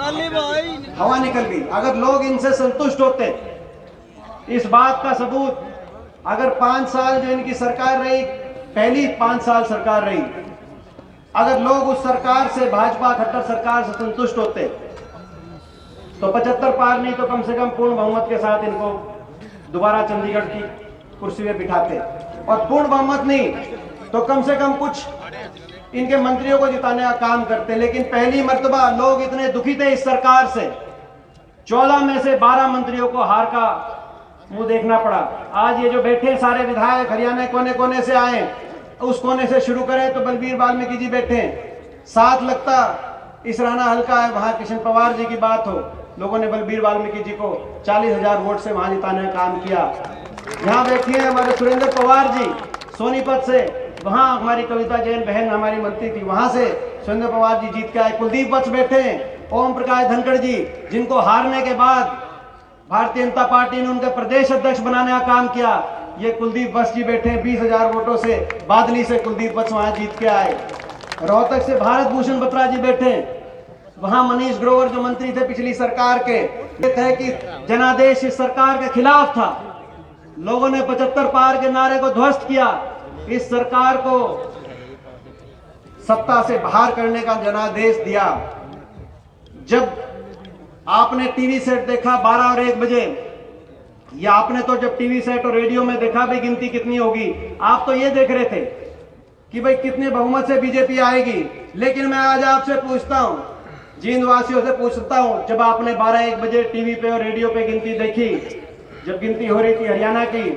हवा निकल गई। अगर लोग इनसे संतुष्ट होते, इस बात का सबूत, अगर 5 साल जो इनकी सरकार रही, पहली 5 साल सरकार रही, अगर लोग उस सरकार से, भाजपा खट्टर सरकार से संतुष्ट होते तो 75 पार नहीं तो कम से कम पूर्ण बहुमत के साथ इनको दोबारा चंडीगढ़ की कुर्सी में बिठाते, और पूर्ण बहुमत नहीं तो कम से कम कुछ इनके मंत्रियों को जिताने का काम करते। लेकिन पहली मर्तबा लोग इतने दुखी थे इस सरकार से, 14 में से 12 मंत्रियों को हार का मुंह देखना पड़ा। आज ये जो बैठे सारे विधायक हरियाणा कोने कोने से आए, उस कोने से शुरू करें तो बलबीर वाल्मीकि जी बैठे हैं, साथ लगता इसराना हल्का है, वहां कृष्ण पवार जी की बात हो, लोगों ने बलबीर वाल्मीकि जी को 40,000 वोट से वहां जिताने का काम किया। यहाँ बैठी है हमारे सुरेंद्र पवार जी सोनीपत से, वहां हमारी कविता जैन बहन हमारी मंत्री थी, वहां से सुरेंद्र पवार जी जीत के आए। कुलदीप वत्स बैठे हैं, ओम प्रकाश धनखड़ जी, जिनको हारने के बाद भारतीय जनता पार्टी ने उनके प्रदेश अध्यक्ष बनाने का काम किया, ये कुलदीप वत्स जी बैठे हैं। 20,000 वोटों से बादली से कुलदीप वत्स वहां जीत के आए। रोहतक से भारत भूषण बत्रा जी बैठे हैं, वहां मनीष ग्रोवर जो मंत्री थे पिछली सरकार के, थे कि जनादेश इस सरकार के खिलाफ था, लोगों ने 75 पार के नारे को ध्वस्त किया, इस सरकार को सत्ता से बाहर करने का जनादेश दिया। जब आपने टीवी सेट देखा 12 और 1 बजे, या आपने तो जब टीवी सेट और रेडियो में देखा भाई गिनती कितनी होगी, आप तो ये देख रहे थे कि भाई कितने बहुमत से बीजेपी आएगी। लेकिन मैं आज आपसे पूछता हूं, जींद वासियों से पूछता हूं, जब आपने 12-1 बजे टीवी पे और रेडियो पे गिनती देखी, जब गिनती हो रही थी हरियाणा की,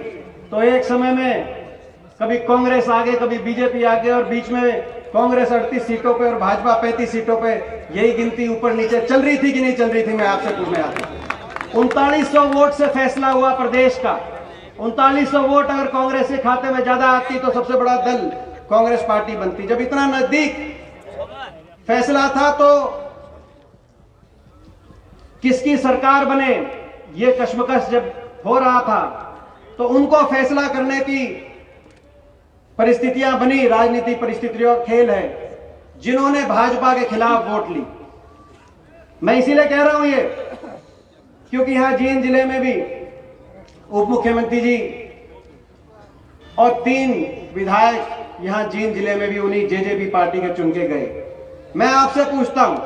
तो एक समय में कभी कांग्रेस आगे कभी बीजेपी आगे, और बीच में कांग्रेस 38 सीटों पे और भाजपा 35 सीटों पे, यही गिनती ऊपर नीचे चल रही थी कि नहीं चल रही थी? मैं आपसे पूछने आता हूं। 3900 वोट से फैसला हुआ प्रदेश का। 3900 वोट अगर कांग्रेस के खाते में ज्यादा आती तो सबसे बड़ा दल कांग्रेस पार्टी बनती। जब इतना नजदीक फैसला था तो किसकी सरकार बने, ये कश्मकश जब हो रहा था, तो उनको फैसला करने की परिस्थितियां बनी। राजनीतिक परिस्थितियों का खेल है, जिन्होंने भाजपा के खिलाफ वोट ली। मैं इसीलिए कह रहा हूं ये, क्योंकि यहां जींद जिले में भी उप मुख्यमंत्री जी और 3 विधायक यहां जींद जिले में भी उन्हीं जेजेपी पार्टी के चुन के गए। मैं आपसे पूछता हूं,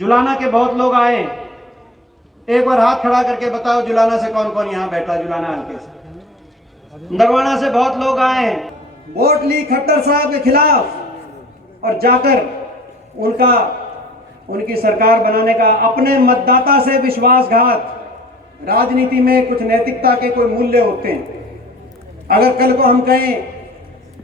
जुलाना के बहुत लोग आए, एक बार हाथ खड़ा करके बताओ जुलाना से कौन कौन यहां बैठा? जुलाना हल्के से, नरवाना से बहुत लोग आए हैं, वोट ली खट्टर साहब के खिलाफ, और जाकर उनकी सरकार बनाने का अपने मतदाता से विश्वासघात। राजनीति में कुछ नैतिकता के कोई मूल्य होते हैं। अगर कल को हम कहें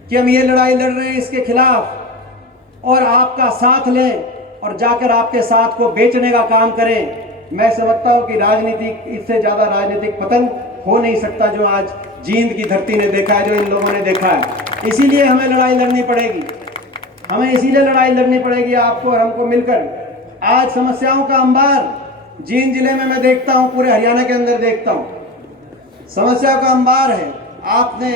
कि हम ये लड़ाई लड़ रहे हैं इसके खिलाफ, और आपका साथ लें और जाकर आपके साथ को बेचने का काम करें, मैं समझता हूं कि राजनीति, इससे ज्यादा राजनीतिक पतन हो नहीं सकता जो आज जींद की धरती ने देखा है, जो इन लोगों ने देखा है। इसीलिए हमें लड़ाई लड़नी पड़ेगी, हमें इसीलिए लड़ाई लड़नी पड़ेगी आपको और हमको मिलकर। आज समस्याओं का अंबार जींद जिले में मैं देखता हूं, पूरे हरियाणा के अंदर देखता हूं, समस्याओं का अंबार है। आपने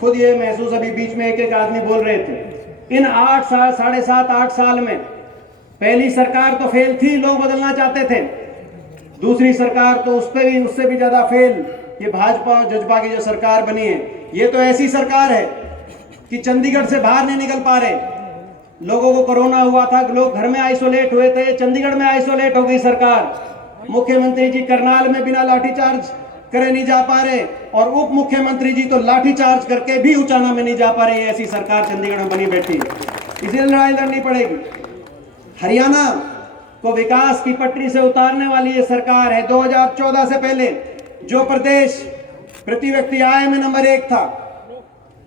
खुद ये महसूस, अभी बीच में एक आदमी बोल रहे थे, इन 8 साल, 7.5-8 साल में पहली सरकार तो फेल थी, लोग बदलना चाहते थे। दूसरी सरकार तो उससे भी ज्यादा फेल, ये भाजपा और जजपा की जो सरकार बनी है, ये तो ऐसी सरकार है कि चंडीगढ़ से बाहर नहीं निकल पा रहे। लोगों को कोरोना हुआ था, लोग घर में आइसोलेट हुए थे, चंडीगढ़ में आइसोलेट हो गई सरकार। मुख्यमंत्री जी करनाल में बिना लाठीचार्ज करे नहीं जा पा रहे, और उप मुख्यमंत्री जी तो लाठीचार्ज करके भी उचाना में नहीं जा पा रहे। ऐसी सरकार चंडीगढ़ में बनी बैठी, इसलिए लड़ाई लड़नी पड़ेगी। हरियाणा को विकास की पटरी से उतारने वाली ये सरकार है। 2014 से पहले जो प्रदेश प्रति व्यक्ति आय में नंबर 1 था,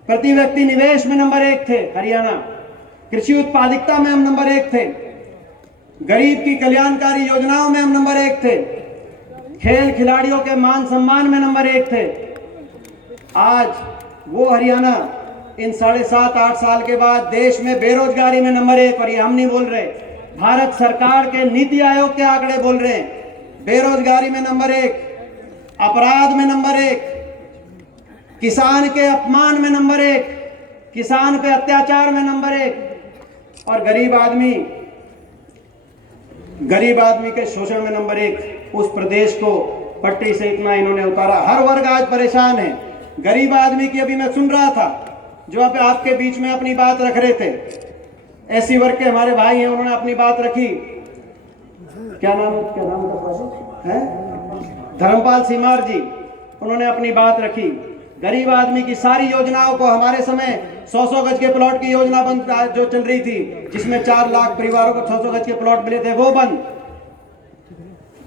प्रति व्यक्ति निवेश में नंबर 1 थे हरियाणा, कृषि उत्पादकता में हम नंबर 1 थे, गरीब की कल्याणकारी योजनाओं में हम नंबर 1 थे, खेल खिलाड़ियों के मान सम्मान में नंबर 1 थे। आज वो हरियाणा इन 7.5-8 साल के बाद देश में बेरोजगारी में नंबर 1, और ये हम नहीं बोल रहे, भारत सरकार के नीति आयोग के आंकड़े बोल रहे हैं। बेरोजगारी में नंबर 1, अपराध में नंबर 1, किसान के अपमान में नंबर 1, किसान पे अत्याचार में नंबर 1, और गरीब आदमी गरीब आदमी के शोषण में नंबर 1, उस प्रदेश को पट्टी से इतना इन्होंने उतारा। हर वर्ग आज परेशान है। गरीब आदमी की अभी मैं सुन रहा था, जो आपके बीच में अपनी बात रख रहे थे, एससी वर्ग के हमारे भाई हैं, उन्होंने अपनी बात रखी। क्या नाम है? धर्मपाल सीमार जी, उन्होंने अपनी बात रखी। गरीब आदमी की सारी योजनाओं को, हमारे समय 100-100 गज के प्लॉट की योजना बंद जो चल रही थी, जिसमें 4 लाख परिवारों को 100-100 गज के प्लॉट मिले थे, वो बंद।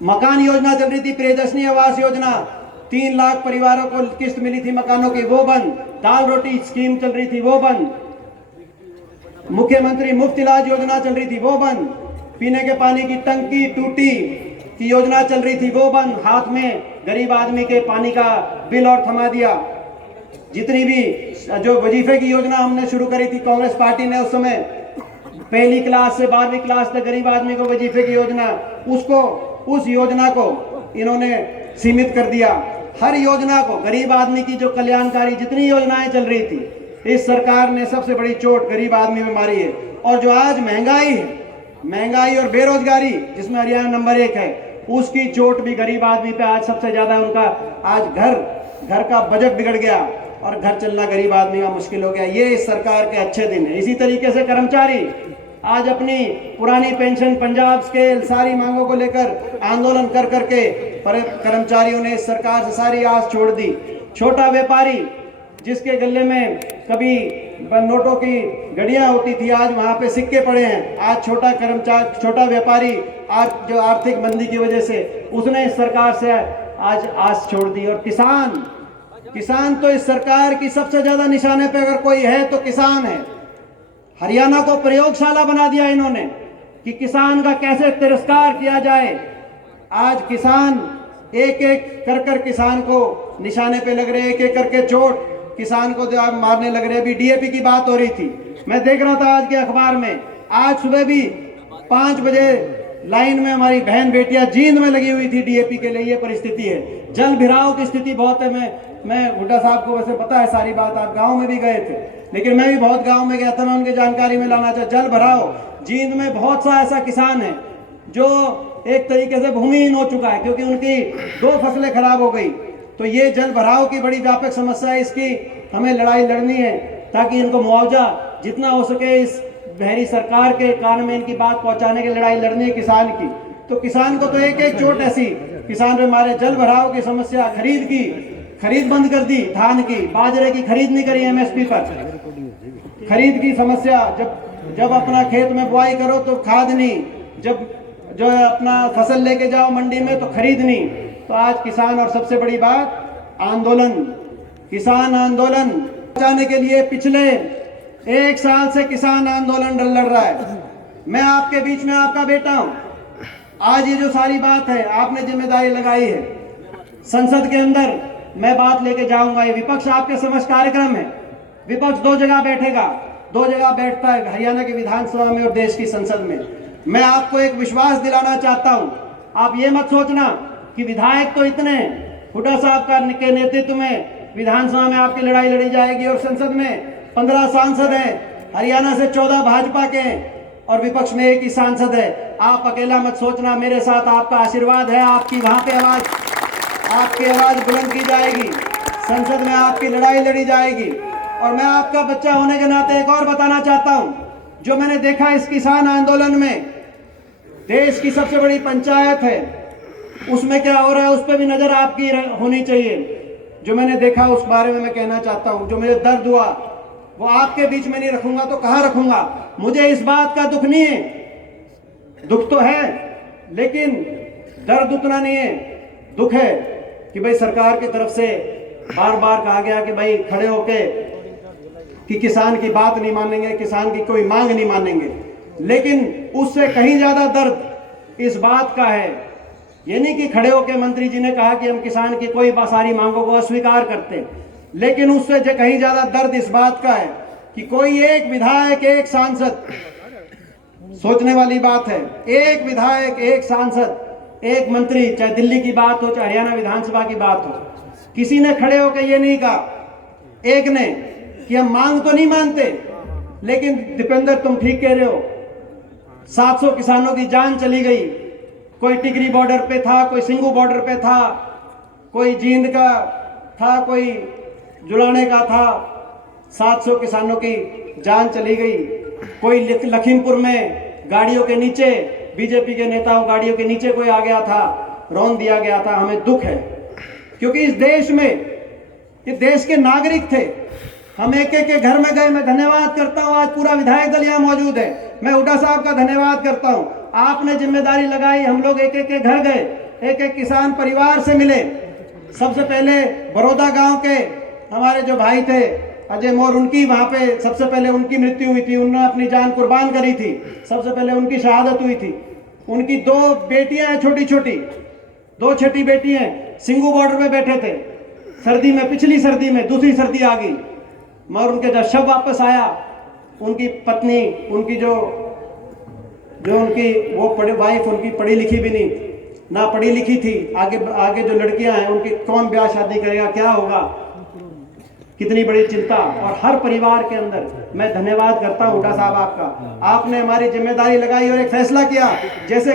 मकान योजना चल रही थी, प्रियदर्शनी आवास योजना, 3 लाख परिवारों को किस्त मिली थी मकानों की, वो बंद। दाल रोटी स्कीम चल रही थी, वो बंद। मुख्यमंत्री मुफ्त इलाज योजना चल रही थी, वो बंद। पीने के पानी की टंकी टूटी की योजना चल रही थी, वो बंद। हाथ में गरीब आदमी के पानी का बिल और थमा दिया। जितनी भी जो वजीफे की योजना हमने शुरू करी थी कांग्रेस पार्टी ने, उस समय 1ली क्लास से 12वीं क्लास तक गरीब आदमी को वजीफे की योजना, उस योजना को इन्होंने सीमित कर दिया। हर योजना को, गरीब आदमी की जो कल्याणकारी जितनी योजनाएं चल रही थी, इस सरकार ने सबसे बड़ी चोट गरीब आदमी में मारी है। और जो आज महंगाई है, महंगाई और बेरोजगारी जिसमें हरियाणा नंबर 1 है, उसकी चोट भी गरीब आदमी पे आज सबसे ज्यादा। उनका आज घर का बजट बिगड़ गया और घर चलना गरीब आदमी का मुश्किल हो गया। ये इस सरकार के अच्छे दिन है। इसी तरीके से कर्मचारी आज अपनी पुरानी पेंशन, पंजाब स्केल, सारी मांगों को लेकर आंदोलन कर करके कर्मचारियों ने इस सरकार से सारी आस छोड़ दी। छोटा व्यापारी जिसके गले में कभी नोटों की घड़ियां होती थी, आज वहां पे सिक्के पड़े हैं। आज छोटा व्यापारी आज जो आर्थिक मंदी की वजह से उसने इस सरकार से आज आस छोड़ दी। और किसान तो इस सरकार की सबसे ज्यादा निशाने पे अगर कोई है तो किसान है। हरियाणा को प्रयोगशाला बना दिया इन्होंने कि किसान का कैसे तिरस्कार किया जाए। आज किसान एक एक कर किसान को निशाने पे लग रहे, एक करके चोट किसान को जो आप मारने लग रहे। अभी डीएपी की बात हो रही थी, मैं देख रहा था आज के अखबार में। आज सुबह भी 5 बजे लाइन में हमारी बहन बेटियां जींद में लगी हुई थी डीएपी के लिए। ये परिस्थिति है। जल भराव की स्थिति बहुत है। मैं हुड्डा साहब को वैसे पता है सारी बात, आप गांव में भी गए थे, लेकिन मैं भी बहुत गांव में गया था, मैं उनकी जानकारी में लाना चाहता। जल भराव जींद में बहुत सा ऐसा किसान है जो एक तरीके से भूमिहीन हो चुका है, क्योंकि उनकी 2 फसलें खराब हो गई। तो ये जल भराव की बड़ी व्यापक समस्या है, इसकी हमें लड़ाई लड़नी है ताकि इनको मुआवजा जितना हो सके इस बहरी सरकार के कान में इनकी बात पहुंचाने की लड़ाई लड़नी है किसान की। तो किसान को तो एक एक चोट ऐसी किसान पे मारे। जल भराव की समस्या, खरीद बंद कर दी, धान की, बाजरे की खरीद नहीं करी एमएसपी पर। खरीद की समस्या, जब अपना खेत में बुआई करो तो खाद नहीं, जब जो अपना फसल लेके जाओ मंडी में तो खरीद नहीं। तो आज किसान, और सबसे बड़ी बात आंदोलन, किसान आंदोलन बचाने के लिए पिछले 1 साल से किसान आंदोलन लड़ रहा है। मैं आपके बीच में आपका बेटा हूं। आज ये जो सारी बात है आपने जिम्मेदारी लगाई है, संसद के अंदर मैं बात लेके जाऊंगा। ये विपक्ष आपके समक्ष कार्यक्रम है। विपक्ष 2 जगह बैठेगा, 2 जगह बैठता है, हरियाणा की विधानसभा में और देश की संसद में। मैं आपको एक विश्वास दिलाना चाहता हूं, आप ये मत सोचना कि विधायक तो इतने, हुड्डा साहब के नेतृत्व में विधानसभा में आपकी लड़ाई लड़ी जाएगी और संसद में 15 सांसद हैं, हरियाणा से 14 भाजपा के हैं और विपक्ष में 1 ही सांसद है। आप अकेला मत सोचना, मेरे साथ आपका आशीर्वाद है। आपकी वहां पे आपकी आवाज बुलंद की जाएगी, संसद में आपकी लड़ाई लड़ी जाएगी। और मैं आपका बच्चा होने के नाते एक और बताना चाहता हूं, जो मैंने देखा इस किसान आंदोलन में, देश की सबसे बड़ी पंचायत है, उसमें क्या हो रहा है उस पर भी नजर आपकी होनी चाहिए। जो मैंने देखा उस बारे में मैं कहना चाहता हूं। जो मुझे दर्द हुआ वो आपके बीच में नहीं रखूंगा तो कहां रखूंगा। मुझे इस बात का दुख नहीं है, दुख तो है लेकिन दर्द उतना नहीं है। दुख है कि भाई सरकार की तरफ से बार बार कहा गया कि भाई खड़े होके कि किसान की बात नहीं मानेंगे, किसान की कोई मांग नहीं मानेंगे। लेकिन उससे कहीं ज्यादा दर्द इस बात का है, ये नहीं कि खड़े होकर मंत्री जी ने कहा कि हम किसान की कोई सारी मांगों को अस्वीकार करते, लेकिन उससे कहीं ज्यादा दर्द इस बात का है कि कोई एक विधायक, एक सांसद, सोचने वाली बात है, एक विधायक, एक सांसद, एक मंत्री, चाहे दिल्ली की बात हो चाहे हरियाणा विधानसभा की बात हो, किसी ने खड़े होकर ये नहीं कहा, एक ने, कि हम मांग तो नहीं मानते, लेकिन दीपेंद्र तुम ठीक कह रहे हो, 700 किसानों की जान चली गई, कोई टिकरी बॉर्डर पे था, कोई सिंगू बॉर्डर पे था, कोई जींद का था, कोई जुलाने का था। 700 किसानों की जान चली गई। कोई लखीमपुर में गाड़ियों के नीचे, बीजेपी के नेताओं गाड़ियों के नीचे कोई आ गया था, रौंद दिया गया था। हमें दुख है, क्योंकि इस देश में ये देश के नागरिक थे। हम एक एक के घर में गए। मैं धन्यवाद करता हूं, आज पूरा विधायक दल यहाँ मौजूद है। मैं हुड्डा साहब का धन्यवाद करता हूं। आपने जिम्मेदारी लगाई, हम लोग एक एक के घर गए, एक एक किसान परिवार से मिले। सबसे पहले बड़ौदा गांव के हमारे जो भाई थे अजय मोर, उनकी वहां पे सबसे पहले उनकी मृत्यु हुई थी। उन्होंने अपनी जान कुर्बान करी थी, सबसे पहले उनकी शहादत हुई थी। उनकी 2 बेटियां हैं, छोटी छोटी 2 छोटी बेटी हैं। सिंगू बॉर्डर पे बैठे थे सर्दी में, पिछली सर्दी में, दूसरी सर्दी आ गई, मगर उनके जब शव वापस आया, उनकी पत्नी, उनकी जो उनकी वो वाइफ, उनकी पढ़ी लिखी भी नहीं, ना पढ़ी लिखी थी। आगे जो लड़कियां हैं उनकी कौन ब्याह शादी करेगा, क्या होगा, कितनी बड़ी चिंता। और हर परिवार के अंदर मैं धन्यवाद करता हूं हुड्डा साहब आपका। आपने हमारी जिम्मेदारी लगाई और एक फैसला किया। जैसे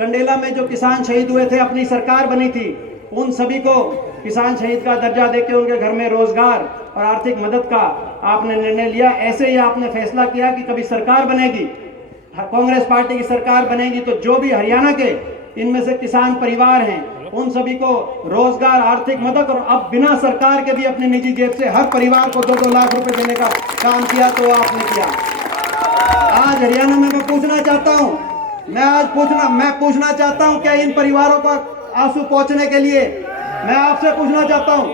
कंडेला में जो किसान शहीद हुए थे, अपनी सरकार बनी थी, उन सभी को किसान शहीद का दर्जा देकर उनके घर में रोजगार और आर्थिक मदद का आपने निर्णय लिया। ऐसे ही आपने फैसला किया कि कभी सरकार बनेगी, कांग्रेस पार्टी की सरकार बनेगी, तो जो भी हरियाणा के इनमें से किसान परिवार हैं, उन सभी को रोजगार, आर्थिक मदद, और अब बिना सरकार के भी अपनी निजी जेब से हर परिवार को 2-2 लाख रुपए देने का काम किया, तो आपने किया। आज हरियाणा में मैं पूछना चाहता हूं, मैं पूछना चाहता हूं, क्या इन परिवारों का आंसू पहुंचने के लिए मैं आपसे पूछना चाहता हूं,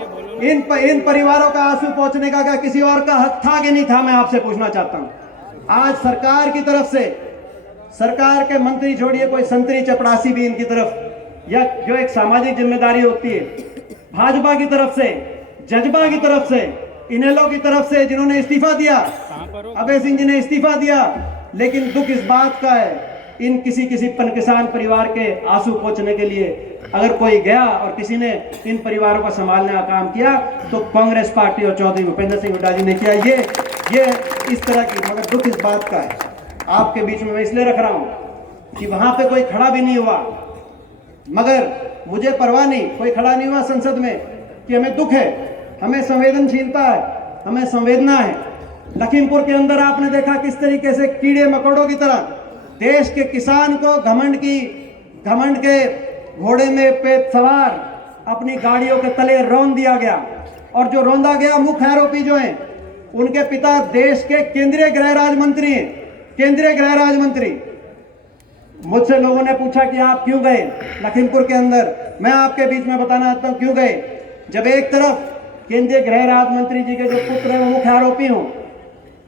इन परिवारों का आंसू पहुंचने का क्या किसी और का हक था कि नहीं था? मैं आपसे पूछना चाहता हूं। आज सरकार की तरफ से, सरकार के मंत्री छोड़िए, कोई संतरी चपरासी भी इनकी तरफ, या जो एक सामाजिक जिम्मेदारी होती है, भाजपा की तरफ से, जजपा की तरफ से, इनेलो की तरफ से, जिन्होंने इस्तीफा दिया, अभय सिंह जी ने इस्तीफा दिया। लेकिन दुख इस बात का है, इन किसी किसान परिवार के आंसू पोंछने के लिए अगर कोई गया और किसी ने इन परिवारों को संभालने का काम किया, तो कांग्रेस पार्टी और चौधरी भूपेंद्र सिंह हुड्डा जी ने किया। ये इस तरह की, मगर दुख इस बात का है आपके बीच में मैं इसलिए रख रहा हूं कि वहां पे कोई खड़ा भी नहीं हुआ, मगर मुझे परवाह नहीं, कोई खड़ा नहीं हुआ संसद में, कि हमें दुख है, हमें संवेदनशीलता है, हमें संवेदना है। लखीमपुर के अंदर आपने देखा किस तरीके से कीड़े मकोड़ों की तरह देश के किसान को घमंड के घोड़े में पे सवार अपनी गाड़ियों के तले रौंद दिया गया। और जो रौंदा गया, मुख्य आरोपी जो हैं, उनके पिता देश के केंद्रीय गृह राज्य मंत्री हैं, केंद्रीय गृह राज्य मंत्री। मुझसे लोगों ने पूछा कि आप क्यों गए लखीमपुर के अंदर? मैं आपके बीच में बताना चाहता हूं क्यों गए। जब एक तरफ केंद्रीय गृह राज्य मंत्री जी के जो पुत्र हैं वो मुख्य आरोपी हों,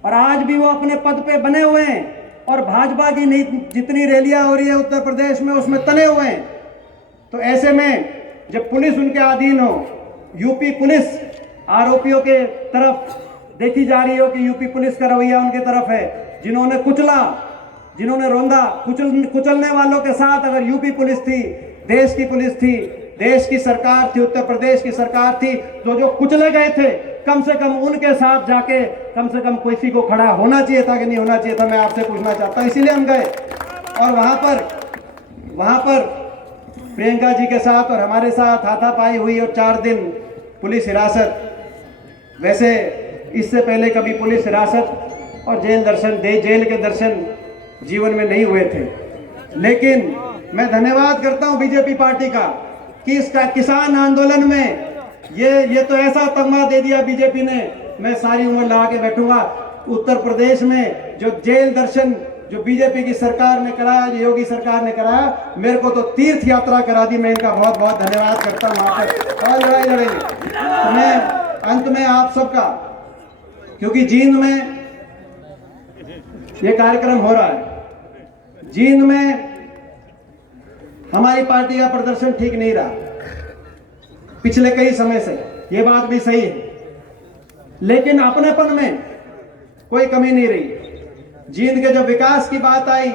और आज भी वो अपने पद पे बने हुए हैं, और भाजपा की जितनी रैलियां हो रही है उत्तर प्रदेश में उसमें तले हुए हैं, तो ऐसे में जब पुलिस उनके अधीन हो, यूपी पुलिस आरोपियों के तरफ देखी जा रही हो कि यूपी पुलिस का रवैया उनके तरफ है, जिन्होंने कुचला, जिन्होंने रौंदा, कुचलने वालों के साथ अगर यूपी पुलिस थी, देश की पुलिस थी, देश की सरकार थी, उत्तर प्रदेश की सरकार थी, तो जो कुचले गए थे, कम से कम उनके साथ जाके कम से कम किसी को खड़ा होना चाहिए था कि नहीं होना चाहिए था? मैं आपसे पूछना चाहता हूं। इसीलिए हम गए, और वहां पर प्रियंका जी के साथ और हमारे साथ हाथापाई हुई, और 4 दिन पुलिस हिरासत। वैसे इससे पहले कभी पुलिस हिरासत और जेल के दर्शन जीवन में नहीं हुए थे। लेकिन मैं धन्यवाद करता हूं बीजेपी पार्टी का कि इसका किसान आंदोलन में ये तो ऐसा तगमा दे दिया बीजेपी ने, मैं सारी उम्र लगा के बैठूंगा। उत्तर प्रदेश में जो जेल दर्शन जो बीजेपी की सरकार ने कराया, जो योगी सरकार ने कराया, मेरे को तो तीर्थ यात्रा करा दी। मैं इनका बहुत बहुत धन्यवाद करता हूं। वहां पर और लड़ाई लड़ेंगे। तो मैं अंत में आप सबका, क्योंकि जींद में ये कार्यक्रम हो रहा है, जींद में हमारी पार्टी का प्रदर्शन ठीक नहीं रहा पिछले कई समय से, ये बात भी सही है, लेकिन अपनेपन में कोई कमी नहीं रही। जींद के जब विकास की बात आई,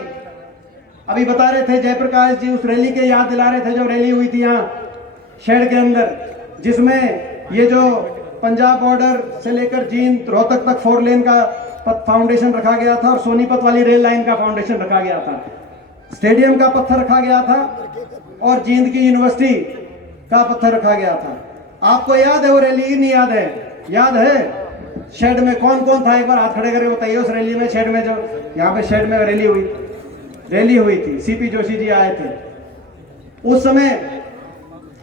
अभी बता रहे थे जयप्रकाश जी, उस रैली के याद दिला रहे थे जो रैली हुई थी यहाँ शेड के अंदर, जिसमें ये जो पंजाब बॉर्डर से लेकर जींद रोहतक तक 4 लेन का फाउंडेशन रखा गया था और सोनीपत वाली रेल लाइन का फाउंडेशन रखा गया था। स्टेडियम का पत्थर रखा गया था और जींद की यूनिवर्सिटी का पत्थर रखा गया था। आपको याद है वो रैली? नहीं याद है? याद है? शेड में कौन कौन था? एक बार हाथ खड़े करके बताइए। उस रैली में, शेड में, जो यहाँ पे शेड में रैली हुई थी, सीपी जोशी जी आए थे। उस समय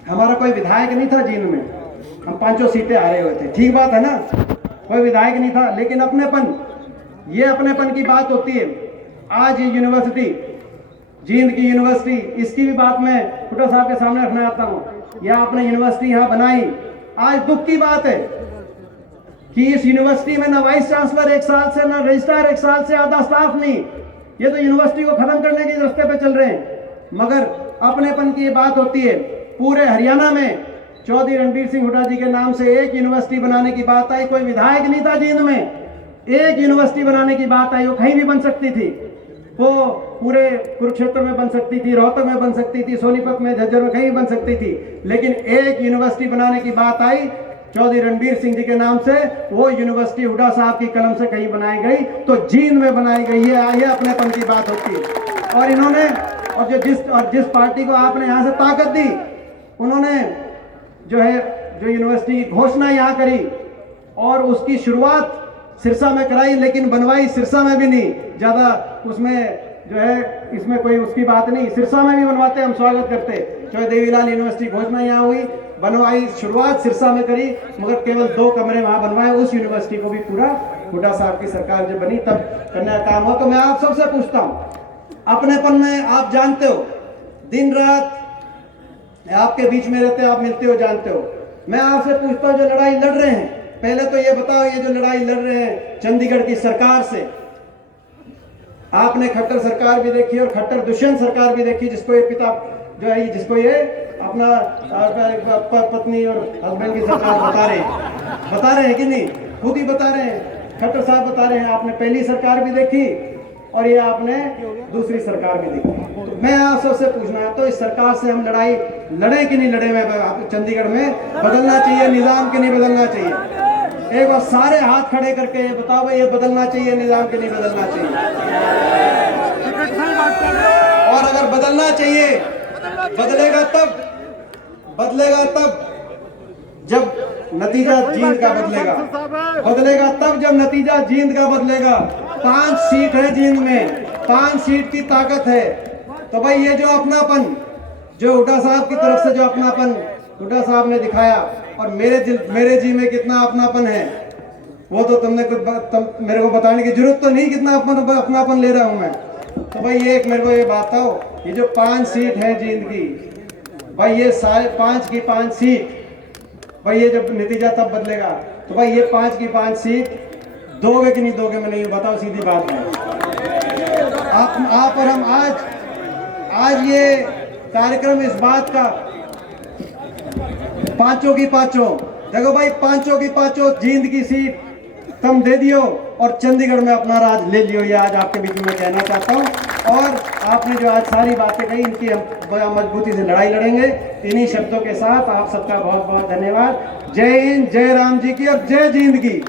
हमारा कोई विधायक नहीं था जींद में, हम 5 सीटें हारे हुए थे। ठीक बात है ना? कोई विधायक नहीं था, लेकिन अपनेपन, ये अपनेपन की बात होती है। आज ये यूनिवर्सिटी, जींद की यूनिवर्सिटी, इसकी भी बात मैं हुड्डा साहब के सामने रखना चाहता हूँ। यह आपने यूनिवर्सिटी यहाँ बनाई, आज दुख की बात है कि इस यूनिवर्सिटी में ना वाइस चांसलर 1 साल से, ना रजिस्ट्रार 1 साल से, आधा स्टाफ नहीं। ये तो यूनिवर्सिटी को खत्म करने के रास्ते पे चल रहे हैं। मगर अपनेपन की ये बात होती है। पूरे हरियाणा में चौधरी रणबीर सिंह हुड्डा जी के नाम से एक यूनिवर्सिटी बनाने की बात आई। कोई विधायक नहीं था जींद में, एक यूनिवर्सिटी बनाने की बात आई। वो कहीं भी बन सकती थी, वो पूरे कुरुक्षेत्र में बन सकती थी, रोहतक में बन सकती थी, सोनीपत में, झज्जर में, कहीं बन सकती थी। लेकिन एक यूनिवर्सिटी बनाने की बात आई चौधरी रणबीर सिंह जी के नाम से। वो यूनिवर्सिटी हुड्डा साहब की कलम से कहीं बनाई गई तो जींद में बनाई गई है। ये अपनेपन की बात होती है। और इन्होंने, और जिस पार्टी को आपने यहाँ से ताकत दी, उन्होंने जो यूनिवर्सिटी की घोषणा यहाँ करी और उसकी शुरुआत सिरसा में कराई, लेकिन बनवाई सिरसा में भी नहीं। ज्यादा उसमें इसमें कोई उसकी बात नहीं। सिरसा में भी बनवाते, हम स्वागत करते। जो देवीलाल यूनिवर्सिटी घोषणा यहाँ हुई, बनवाई, शुरुआत सिरसा में करी, मगर केवल 2 कमरे वहां बनवाए। उस यूनिवर्सिटी को भी पूरा हुड्डा साहब की सरकार जब बनी तब करने का काम हो। तो मैं आप सबसे पूछता हूं, अपनेपन में आप जानते हो, दिन रात आपके बीच में रहते, आप मिलते हो, जानते हो। मैं आपसे पूछता हूं, जो लड़ाई लड़ रहे हैं, पहले तो ये बताओ, ये जो लड़ाई लड़ रहे हैं चंडीगढ़ की सरकार से, आपने खट्टर सरकार भी देखी और खट्टर दुष्यंत सरकार भी देखी, जिसको ये पिता जो है, जिसको ये अपना पत्नी और हस्बैंड की सरकार बता रहे हैं कि नहीं? खुद ही बता रहे हैं, खट्टर साहब बता रहे हैं। आपने पहली सरकार भी देखी और ये आपने दूसरी सरकार भी देखी। तो मैं आप सबसे पूछना है, तो इस सरकार से हम लड़ाई लड़े कि नहीं लड़े? में चंडीगढ़ में बदलना चाहिए निजाम कि नहीं बदलना चाहिए? एक बार सारे हाथ खड़े करके ये बताओ, ये बदलना चाहिए निजाम कि नहीं बदलना चाहिए? और अगर बदलना चाहिए, बदलेगा तब जब नतीजा जींद का बदलेगा तब जब नतीजा जींद का बदलेगा। 5 सीट है जींद में, 5 सीट की ताकत है। तो भाई ये जो अपनापन, जो हुड्डा साहब की तरफ से जो अपनापन हुड्डा साहब ने दिखाया, और मेरे जी में कितना अपनापन है, वो तो मेरे को बताने की जरूरत तो नहीं कितना अपनापन ले रहा हूं मैं। तो भाई ये एक मेरे को ये बताओ, ये जो 5 सीट है जींद की, भाई ये सारे 5 की 5 सीट, भाई ये जब नतीजा तब बदलेगा। तो भाई ये 5 की 5 सीट दोगे कि नहीं दोगे? मैं नहीं बताओ, सीधी बात है। आप और हम आज ये कार्यक्रम इस बात का, 5 की 5 देखो भाई, 5 की 5 जींद की सीट तुम दे दियो और चंडीगढ़ में अपना राज ले लियो। ये आज आपके बीच में कहना चाहता हूँ। और आपने जो आज सारी बातें कही, इनकी हम बड़ा मजबूती से लड़ाई लड़ेंगे। इन्हीं शब्दों के साथ आप सबका बहुत बहुत धन्यवाद। जय हिंद, जय राम जी की और जय जींद की।